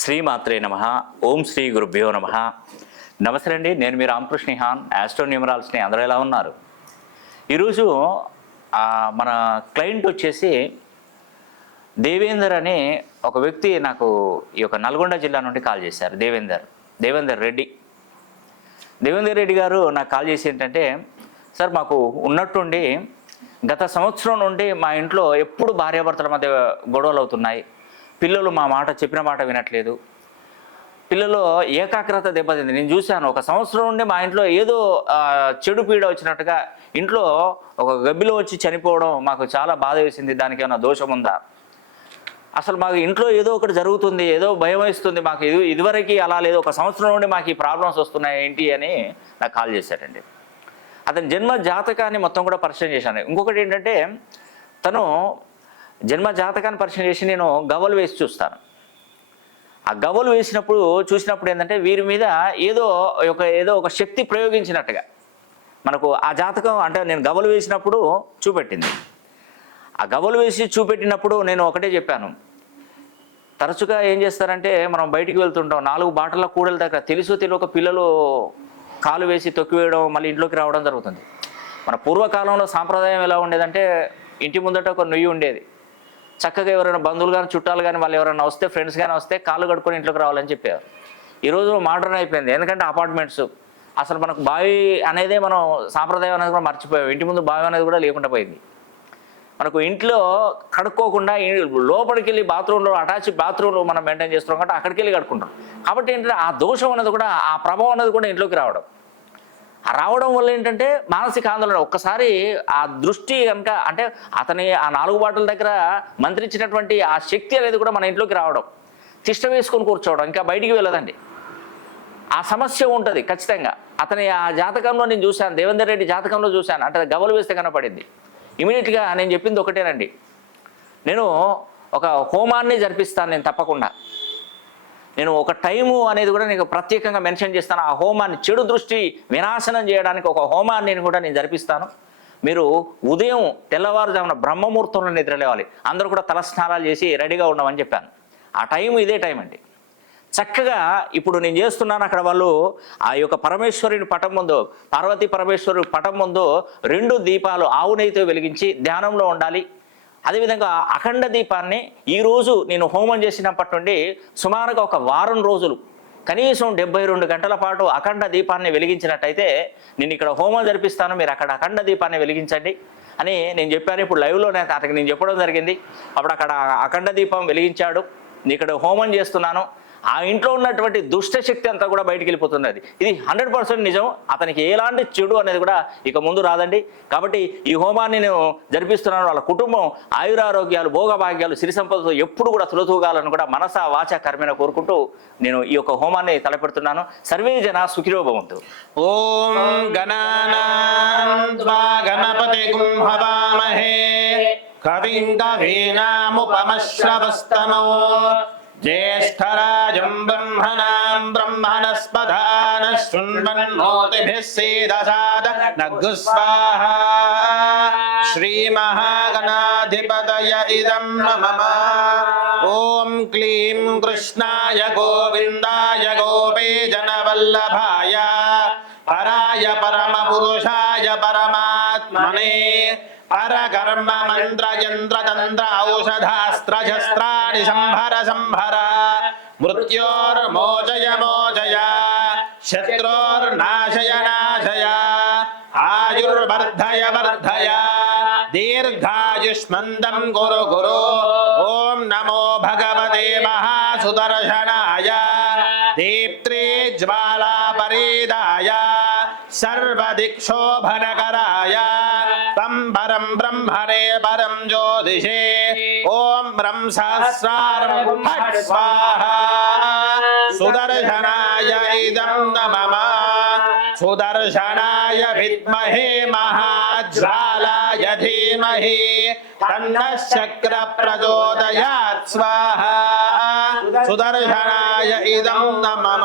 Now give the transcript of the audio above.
శ్రీమాత్రే నమః. ఓం శ్రీ గురుభ్యో నమః. నమస్తే అండి, నేను మీ రామకృష్ణ హాన్, ఆస్ట్రో న్యూమరాల్స్ని. అందరూ ఎలా ఉన్నారు? ఈరోజు మన క్లయింట్ వచ్చేసి దేవేందర్ అనే ఒక వ్యక్తి నాకు ఈ యొక్క నల్గొండ జిల్లా నుండి కాల్ చేశారు. దేవేందర్ రెడ్డి గారు నాకు కాల్ చేసి ఏంటంటే, సార్ మాకు ఉన్నట్టుండి గత సంవత్సరం నుండి మా ఇంట్లో ఎప్పుడు భార్యాభర్తల మధ్య గొడవలు అవుతున్నాయి. పిల్లలు మా మాట చెప్పిన మాట వినట్లేదు. పిల్లలు ఏకాగ్రత దెబ్బతింది. నేను చూశాను, ఒక సంవత్సరం నుండి మా ఇంట్లో ఏదో చెడు పీడ వచ్చినట్టుగా ఇంట్లో ఒక గబ్బిలో వచ్చి చనిపోవడం మాకు చాలా బాధ వేసింది. దానికి ఏమైనా దోషం ఉందా? అసలు మాకు ఇంట్లో ఏదో ఒకటి జరుగుతుంది, ఏదో భయం వేస్తుంది. మాకు ఇదివరకు అలా లేదు, ఒక సంవత్సరం నుండి మాకు ఈ ప్రాబ్లమ్స్ వస్తున్నాయి ఏంటి అని నాకు కాల్ చేశాడండి. అతని జన్మ జాతకాన్ని మొత్తం కూడా పరిచయం చేశాను. ఇంకొకటి ఏంటంటే, తను జన్మ జాతకాన్ని పరిచయం చేసి నేను గవ్వలు వేసి చూస్తాను. ఆ గవ్వలు చూసినప్పుడు ఏంటంటే, వీరి మీద ఏదో ఒక శక్తి ప్రయోగించినట్టుగా మనకు ఆ జాతకం అంటే నేను గవ్వలు వేసినప్పుడు చూపెట్టింది. ఆ గవ్వలు వేసి చూపెట్టినప్పుడు నేను ఒకటే చెప్పాను, తరచుగా ఏం చేస్తారంటే, మనం బయటికి వెళ్తుంటాం, 4 బాటల కూడల దగ్గర తెలియక పిల్లలు కాలు వేసి తొక్కివేయడం, మళ్ళీ ఇంట్లోకి రావడం జరుగుతుంది. మన పూర్వకాలంలో సాంప్రదాయం ఎలా ఉండేదంటే, ఇంటి ముందట ఒక నొయ్యి ఉండేది. చక్కగా ఎవరైనా బంధువులు కానీ చుట్టాలు కానీ వాళ్ళు ఎవరైనా వస్తే, ఫ్రెండ్స్ కానీ వస్తే కాళ్ళు కడుక్కొని ఇంట్లోకి రావాలని చెప్పారు. ఈరోజు మోడర్న్ అయిపోయింది. ఎందుకంటే అపార్ట్మెంట్స్, అసలు మనకు బావి అనేదే మనం సాంప్రదాయం అనేది కూడా మర్చిపోయాం. ఇంటి ముందు బావి అనేది కూడా లేకుండా పోయింది. మనకు ఇంట్లో కడుక్కోకుండా లోపలికి వెళ్ళి బాత్రూంలో అటాచ్ బాత్రూంలో మనం మెయింటైన్ చేస్తున్నాం కాబట్టి అక్కడికి వెళ్ళి కడుక్కుంటాం. కాబట్టి ఏంటంటే ఆ దోషం అనేది కూడా, ఆ ప్రభావం అనేది కూడా ఇంట్లోకి రావడం వల్ల ఏంటంటే మానసిక ఆందోళన. ఒక్కసారి ఆ దృష్టి కనుక అంటే అతని ఆ 4 బాటల దగ్గర మంత్రించినటువంటి ఆ శక్తి అనేది కూడా మన ఇంట్లోకి రావడం, తిష్ట వేసుకొని కూర్చోవడం, ఇంకా బయటికి వెళ్ళదండి. ఆ సమస్య ఉంటుంది ఖచ్చితంగా. అతని ఆ జాతకంలో నేను చూశాను, దేవేందర్ రెడ్డి జాతకంలో చూశాను. అంటే గవ్వలు వేస్తే కనపడింది. ఇమీడియట్గా నేను చెప్పింది ఒకటేనండి, నేను ఒక హోమాన్ని జరిపిస్తాను. నేను తప్పకుండా నేను ఒక టైము అనేది కూడా నీకు ప్రత్యేకంగా మెన్షన్ చేస్తాను. ఆ హోమాన్ని, చెడు దృష్టి వినాశనం చేయడానికి ఒక హోమాన్ని కూడా నేను జరిపిస్తాను. మీరు ఉదయం తెల్లవారుజామున బ్రహ్మముహూర్తంలో నిద్రలేవాలి. అందరూ కూడా తలస్నానాలు చేసి రెడీగా ఉండమని చెప్పాను. ఆ టైం ఇదే టైం అండి. చక్కగా ఇప్పుడు నేను చేస్తున్నాను. అక్కడ వాళ్ళు ఆ యొక్క పరమేశ్వరుని పటం ముందు, పార్వతీ పరమేశ్వరుని పటం ముందు 2 దీపాలు ఆవు నెయ్యితో వెలిగించి ధ్యానంలో ఉండాలి. అదేవిధంగా అఖండ దీపాన్ని ఈరోజు నేను హోమం చేసినప్పటి నుండి సుమారుగా ఒక వారం రోజులు కనీసం 72 గంటల పాటు అఖండ దీపాన్ని వెలిగించినట్టయితే నేను ఇక్కడ హోమం జరిపిస్తాను, మీరు అక్కడ అఖండ దీపాన్ని వెలిగించండి అని నేను చెప్పాను. ఇప్పుడు లైవ్లోనే అతనికి నేను చెప్పడం జరిగింది. అప్పుడు అక్కడ అఖండ దీపం వెలిగించాడు. నేను ఇక్కడ హోమం చేస్తున్నాను. ఆ ఇంట్లో ఉన్నటువంటి దుష్టశక్తి అంతా కూడా బయటికి వెళ్ళిపోతున్నది. ఇది 100% నిజం. అతనికి ఎలాంటి చెడు అనేది కూడా ఇక ముందు రాదండి. కాబట్టి ఈ హోమాన్ని నేను జరిపిస్తున్నాను. వాళ్ళ కుటుంబం ఆయురారోగ్యాలు, భోగభాగ్యాలు, సిరి సంపదతో ఎప్పుడు కూడా తులతూగాలని కూడా మనస వాచ కర్మేణ కోరుకుంటూ నేను ఈ యొక్క హోమాన్ని తలపెడుతున్నాను. సర్వే జన సుఖినో భవంతు. ఓం గణపతిం హవామహే కవిం కవీనాముపమశ్రవస్తమో జ్యేష్ఠరాజం బ్రహ్మణాం బ్రహ్మణస్పదాన శృణ్వన్నోతిభిः సేదసాదన స్వాహా. శ్రీమహాగణాధిపతయ ఇదం నమః. ఓం క్లీం కృష్ణాయ గోవిందాయ గోపీజనవల్లభాయ పరాయ పరమపురుషాయ పరమాత్మనే పరకర్మ మంత్ర యంత్ర తంత్ర ఔషధాస్త్రశస్త్రాణి సంభర మృత్యోర్మోచయ శత్రోర్నాశయ ఆయుర్వర్ధయ దీర్ఘాయుష్మంతం గురు. ఓం నమో భగవతే మహాసుదర్శనాయ దీప్త్రే జ్వాలాపరీదాయ సర్వదిక్షోభనకరాయ పరం బ్రహ్మణే పరం జ్యోతిషే. ఓం బ్రహ్మ సహస్రారం ఫట్ స్వాహా. సుదర్శనాయ ఇదం నమః. సుదర్శనాయ విద్మహే మహాజ్వాలాయ ధీమహి తన్నః శక్ర ప్రచోదయాత్ స్వాహా. సుదర్శనాయ ఇదం నమః.